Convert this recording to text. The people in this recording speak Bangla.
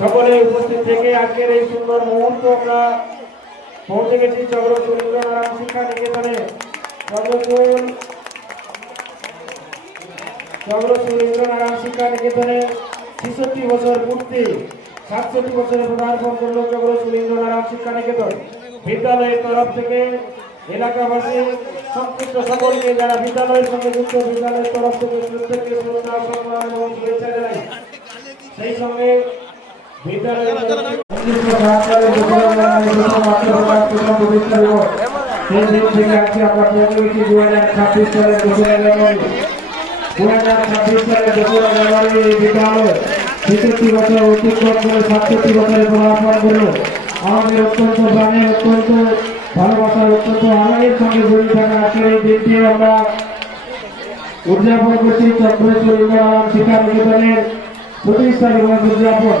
সকলে উপস্থিত থেকে আজকের এই সুন্দর মুহূর্ত আমরা পৌঁছে গেছি চক্রচুল ইন্দ্রনারায়ণ শিক্ষা নিকেতনে। চক্রচুল ইন্দ্রনারায়ণ শিক্ষা নিকেতনে ৬৬ বছর পূর্তি, ৬৭ বছরে পদার্পণ করল চক্রচুল ইন্দ্রনারায়ণ শিক্ষা নিকেতন। বিদ্যালয়ের তরফ থেকে এলাকাবাসী সংশ্লিষ্ট সকলকে যারা বিদ্যালয়ের সঙ্গে যুক্ত, বিদ্যালয়ের তরফ থেকে প্রত্যেককে শ্রদ্ধা সম্মান এবং শুভেচ্ছা জানাই। সেই সঙ্গে বিদ্যালয়ের সেই দিন থেকে আজকে আমরা পৌঁছে গেছি ২০২৬ সালের ২রা জানুয়ারি। ২০২৬ সালের ২রা জানুয়ারি এই বিদ্যালয় ৬৬ বছর অতিক্রম করে ৬৭ বছরে পদার্পণ করল। আমাদের অত্যন্ত প্রাণের, অত্যন্ত ভালোবাসার, অত্যন্ত আনন্দের সঙ্গে জড়িত থাকা আজকের এই দিনটি আমরা উদযাপন করছি। চক্রচুল ইন্দ্রনারায়ণ শিক্ষা নিকেতনের প্রতিষ্ঠা দিবস উদযাপন।